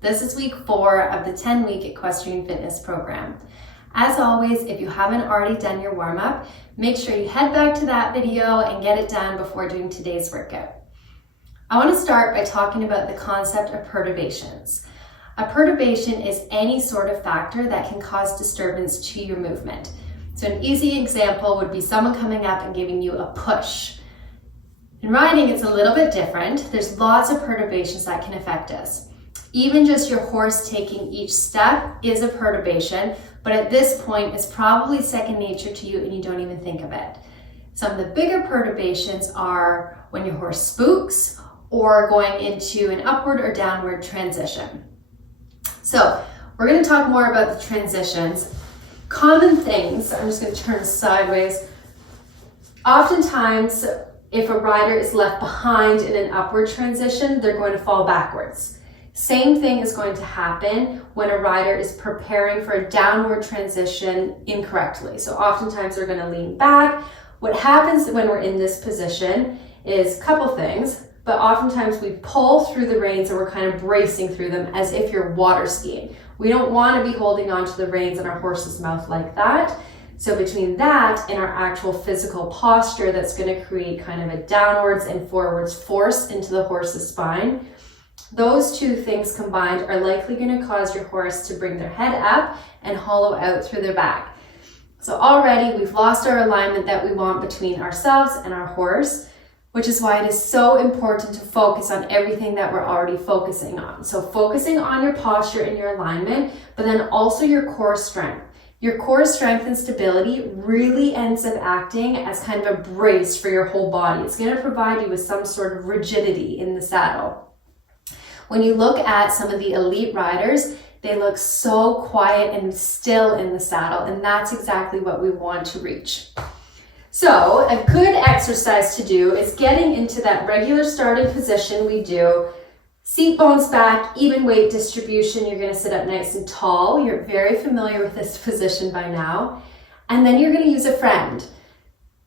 This is week 4 of the 10-week equestrian fitness program. As always, if you haven't already done your warm-up, make sure you head back to that video and get it done before doing today's workout. I want to start by talking about the concept of perturbations. A perturbation is any sort of factor that can cause disturbance to your movement. So an easy example would be someone coming up and giving you a push. In riding, it's a little bit different. There's lots of perturbations that can affect us. Even just your horse taking each step is a perturbation, but at this point, it's probably second nature to you and you don't even think of it. Some of the bigger perturbations are when your horse spooks or going into an upward or downward transition. So we're going to talk more about the transitions. Common things, I'm just going to turn sideways. Oftentimes, if a rider is left behind in an upward transition, they're going to fall backwards. Same thing is going to happen when a rider is preparing for a downward transition incorrectly. So oftentimes they're going to lean back. What happens when we're in this position is a couple things, but oftentimes we pull through the reins and we're kind of bracing through them as if you're water skiing. We don't want to be holding onto the reins in our horse's mouth like that. So between that and our actual physical posture, that's going to create kind of a downwards and forwards force into the horse's spine. Those two things combined are likely going to cause your horse to bring their head up and hollow out through their back. So already we've lost our alignment that we want between ourselves and our horse, which is why it is so important to focus on everything that we're already focusing on. So focusing on your posture and your alignment, but then also your core strength. Your core strength and stability really ends up acting as kind of a brace for your whole body. It's going to provide you with some sort of rigidity in the saddle. When you look at some of the elite riders, they look so quiet and still in the saddle, and that's exactly what we want to reach. So a good exercise to do is getting into that regular starting position we do. Seat bones back, even weight distribution. You're going to sit up nice and tall. You're very familiar with this position by now. And then you're going to use a friend.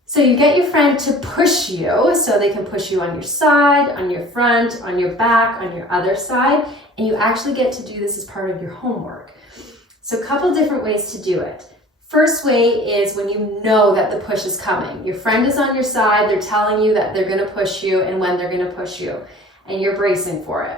So you get your friend to push you, so they can push you on your side, on your front, on your back, on your other side, and you actually get to do this as part of your homework. So a couple different ways to do it. First way is when you know that the push is coming. Your friend is on your side, they're telling you that they're going to push you and when they're going to push you, and you're bracing for it.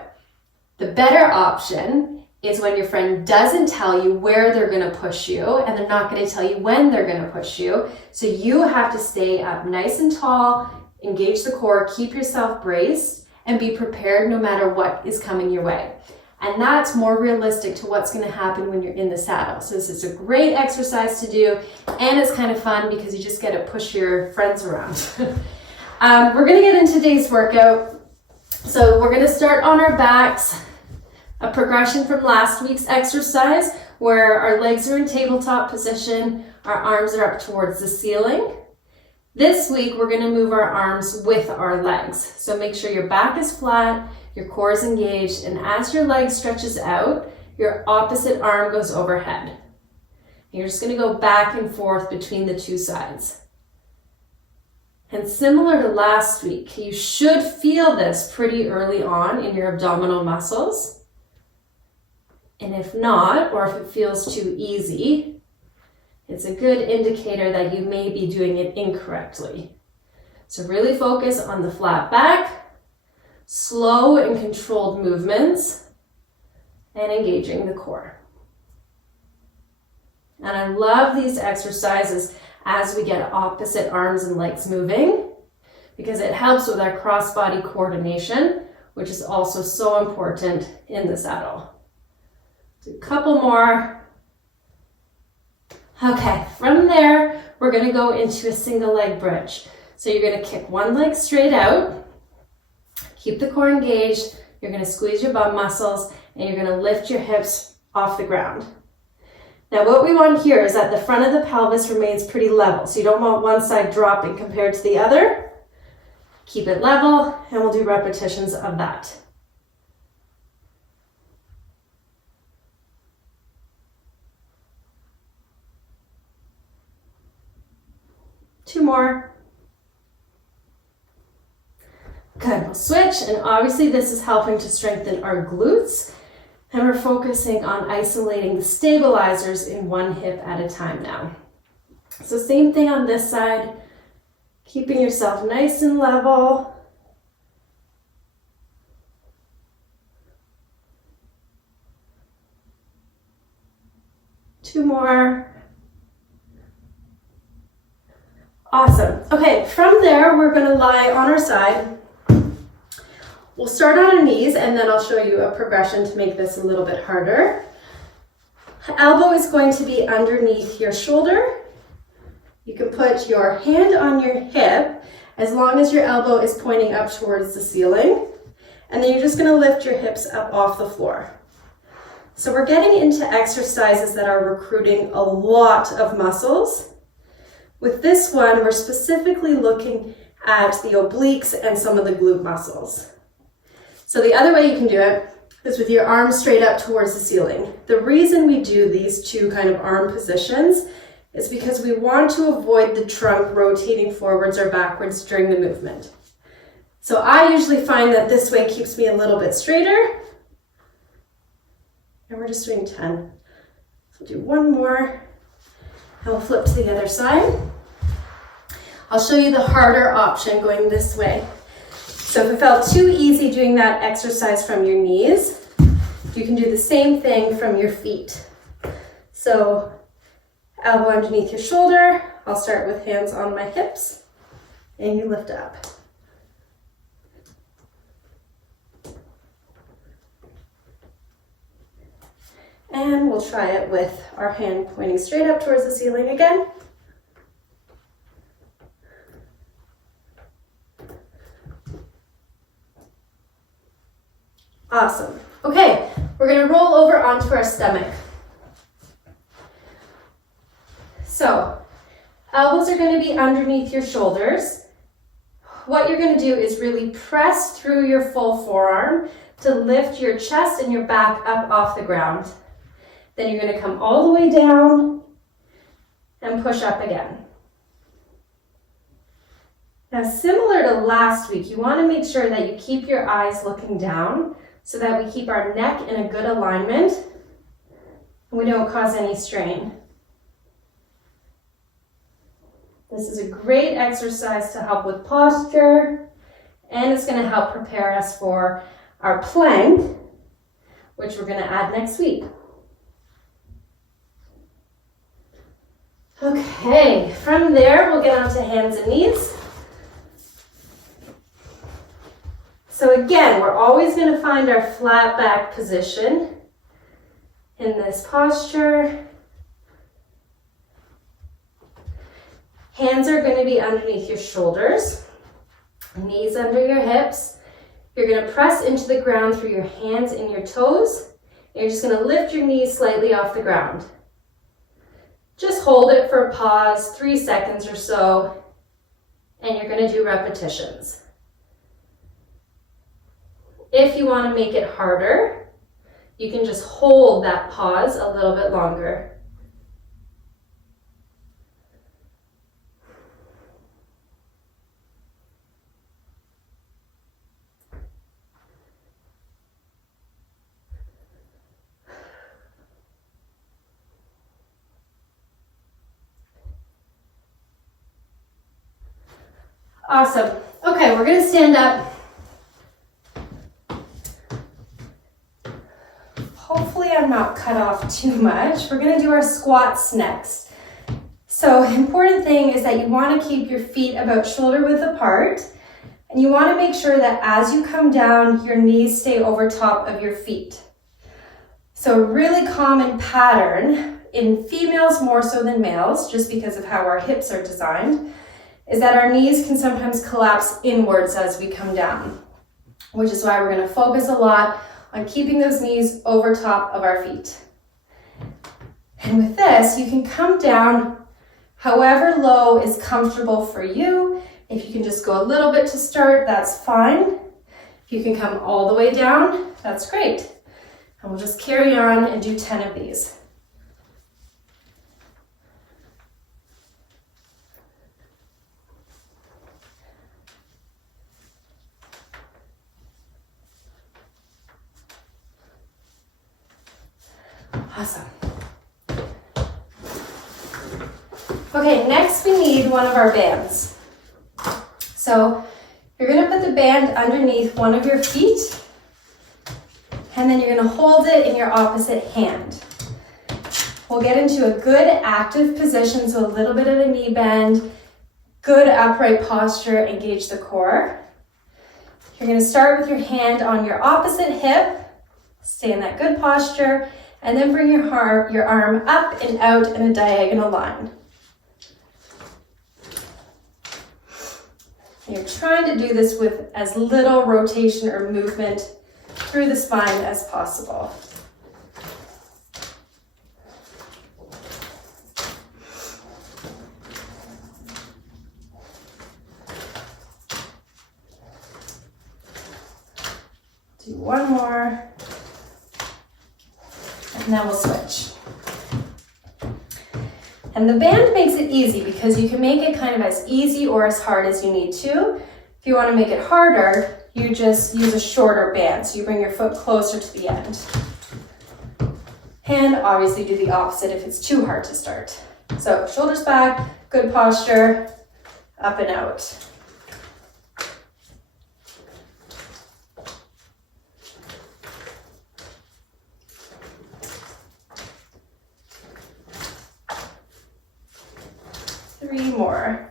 The better option is when your friend doesn't tell you where they're going to push you and they're not going to tell you when they're going to push you. So you have to stay up nice and tall, engage the core, keep yourself braced, and be prepared no matter what is coming your way. And that's more realistic to what's going to happen when you're in the saddle. So this is a great exercise to do, and it's kind of fun because you just get to push your friends around. We're going to get into today's workout. So we're going to start on our backs. A progression from last week's exercise where our legs are in tabletop position, our arms are up towards the ceiling. This week, we're going to move our arms with our legs. So make sure your back is flat, your core is engaged, and as your leg stretches out, your opposite arm goes overhead. And you're just going to go back and forth between the two sides. And similar to last week, you should feel this pretty early on in your abdominal muscles. And if not, or if it feels too easy, it's a good indicator that you may be doing it incorrectly. So really focus on the flat back, slow and controlled movements, and engaging the core. And I love these exercises as we get opposite arms and legs moving because it helps with our cross-body coordination, which is also so important in the saddle. A couple more. Okay, from there, we're going to go into a single leg bridge. So you're going to kick one leg straight out, keep the core engaged, you're going to squeeze your bum muscles, and you're going to lift your hips off the ground. Now what we want here is that the front of the pelvis remains pretty level. So you don't want one side dropping compared to the other. Keep it level, and we'll do repetitions of that. Two more. Good, we'll switch, and obviously this is helping to strengthen our glutes And we're focusing on isolating the stabilizers in one hip at a time now. So same thing on this side, keeping yourself nice and level. Two more. Awesome. Okay, from there, we're going to lie on our side. We'll start on our knees, and then I'll show you a progression to make this a little bit harder. Elbow is going to be underneath your shoulder. You can put your hand on your hip as long as your elbow is pointing up towards the ceiling. And then you're just going to lift your hips up off the floor. So we're getting into exercises that are recruiting a lot of muscles. With this one, we're specifically looking at the obliques and some of the glute muscles. So the other way you can do it is with your arms straight up towards the ceiling. The reason we do these two kind of arm positions is because we want to avoid the trunk rotating forwards or backwards during the movement. So I usually find that this way keeps me a little bit straighter. And we're just doing 10. So we'll do one more, and we'll flip to the other side. I'll show you the harder option going this way. So if it felt too easy doing that exercise from your knees, you can do the same thing from your feet. So elbow underneath your shoulder. I'll start with hands on my hips, and you lift up. And we'll try it with our hand pointing straight up towards the ceiling again. Awesome. Okay, we're going to roll over onto our stomach. So, elbows are going to be underneath your shoulders. What you're going to do is really press through your full forearm to lift your chest and your back up off the ground. Then you're going to come all the way down and push up again. Now, similar to last week, you want to make sure that you keep your eyes looking down so that we keep our neck in a good alignment and we don't cause any strain. This is a great exercise to help with posture, and it's going to help prepare us for our plank, which we're going to add next week. Okay, from there we'll get onto hands and knees. So again, we're always going to find our flat back position in this posture. Hands are going to be underneath your shoulders, knees under your hips. You're going to press into the ground through your hands and your toes. And you're just going to lift your knees slightly off the ground. Just hold it for a pause, 3 seconds or so, and you're going to do repetitions. If you want to make it harder, you can just hold that pause a little bit longer. Awesome. Okay, we're going to stand up. Hopefully I'm not cut off too much. We're going to do our squats next. So important thing is that you want to keep your feet about shoulder width apart, and you want to make sure that as you come down, your knees stay over top of your feet. So a really common pattern in females more so than males, just because of how our hips are designed, is that our knees can sometimes collapse inwards as we come down, which is why we're going to focus a lot on keeping those knees over top of our feet. And with this, you can come down however low is comfortable for you. If you can just go a little bit to start, that's fine. If you can come all the way down, that's great. And we'll just carry on and do 10 of these. Awesome. Okay, next we need one of our bands. So you're gonna put the band underneath one of your feet, and then you're gonna hold it in your opposite hand. We'll get into a good active position, so a little bit of a knee bend, good upright posture, engage the core. You're gonna start with your hand on your opposite hip, stay in that good posture, and then bring your arm up and out in a diagonal line. You're trying to do this with as little rotation or movement through the spine as possible. Do one more, and then we'll switch. And the band makes it easy because you can make it kind of as easy or as hard as you need to. If you want to make it harder, you just use a shorter band. So you bring your foot closer to the end. And obviously do the opposite if it's too hard to start. So shoulders back, good posture, up and out. Three more.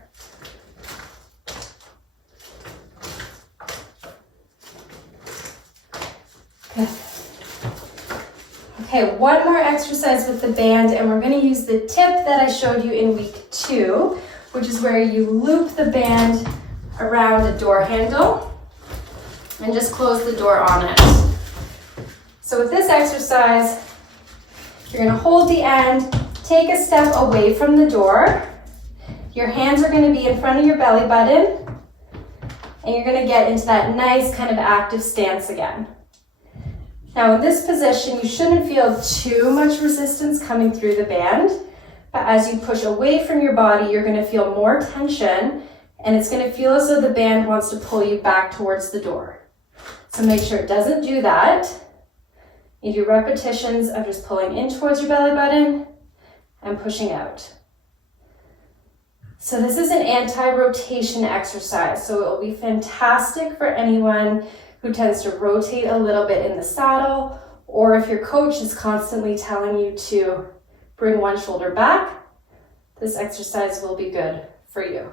Good. Okay, one more exercise with the band, and we're going to use the tip that I showed you in week 2, which is where you loop the band around a door handle and just close the door on it. So with this exercise, you're going to hold the end, take a step away from the door. Your hands are going to be in front of your belly button, and you're going to get into that nice kind of active stance again. Now in this position, you shouldn't feel too much resistance coming through the band, but as you push away from your body, you're going to feel more tension, and it's going to feel as though the band wants to pull you back towards the door. So make sure it doesn't do that. You do repetitions of just pulling in towards your belly button and pushing out. So this is an anti-rotation exercise, so it will be fantastic for anyone who tends to rotate a little bit in the saddle, or if your coach is constantly telling you to bring one shoulder back, this exercise will be good for you.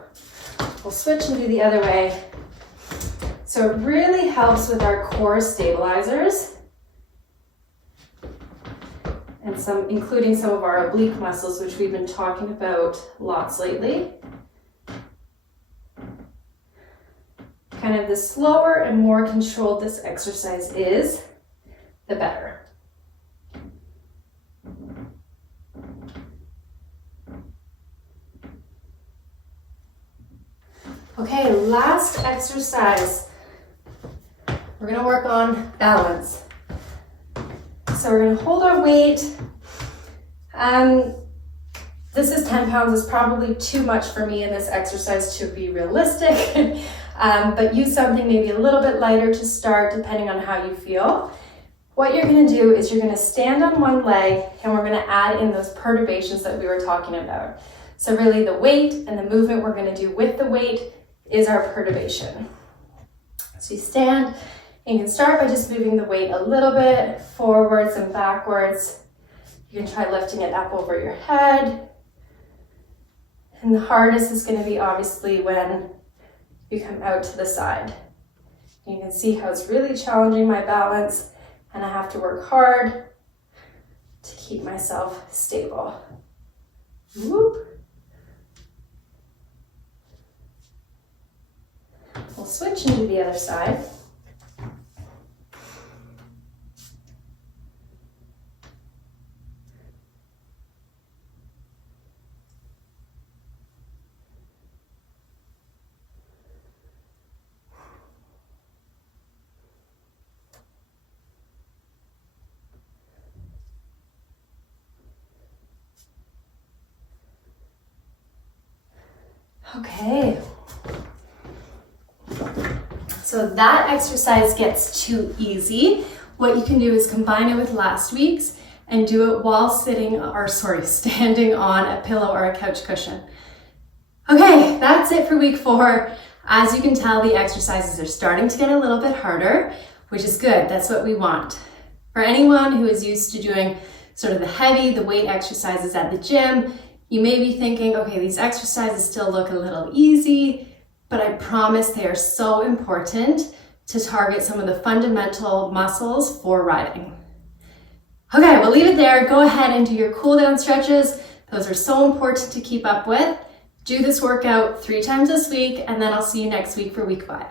We'll switch and do the other way. So it really helps with our core stabilizers, and including some of our oblique muscles, which we've been talking about lots lately. Kind of the slower and more controlled this exercise is, the better. Okay, last exercise. We're going to work on balance. So we're going to hold our weight. This is 10 pounds is probably too much for me in this exercise to be realistic, but use something maybe a little bit lighter to start depending on how you feel. What you're going to do is you're going to stand on one leg, and we're going to add in those perturbations that we were talking about. So really the weight and the movement we're going to do with the weight is our perturbation. So you stand, and you can start by just moving the weight a little bit forwards and backwards. You can try lifting it up over your head. And the hardest is going to be obviously when you come out to the side. You can see how it's really challenging my balance, and I have to work hard to keep myself stable. Whoop. We'll switch and do the other side. Okay. So that exercise gets too easy. What you can do is combine it with last week's and do it while standing on a pillow or a couch cushion. Okay, that's it for week 4. As you can tell, the exercises are starting to get a little bit harder, which is good. That's what we want. For anyone who is used to doing sort of the weight exercises at the gym, you may be thinking, okay, these exercises still look a little easy, but I promise they are so important to target some of the fundamental muscles for riding. Okay, we'll leave it there. Go ahead and do your cool down stretches. Those are so important to keep up with. Do this workout 3 times this week, and then I'll see you next week for week 5.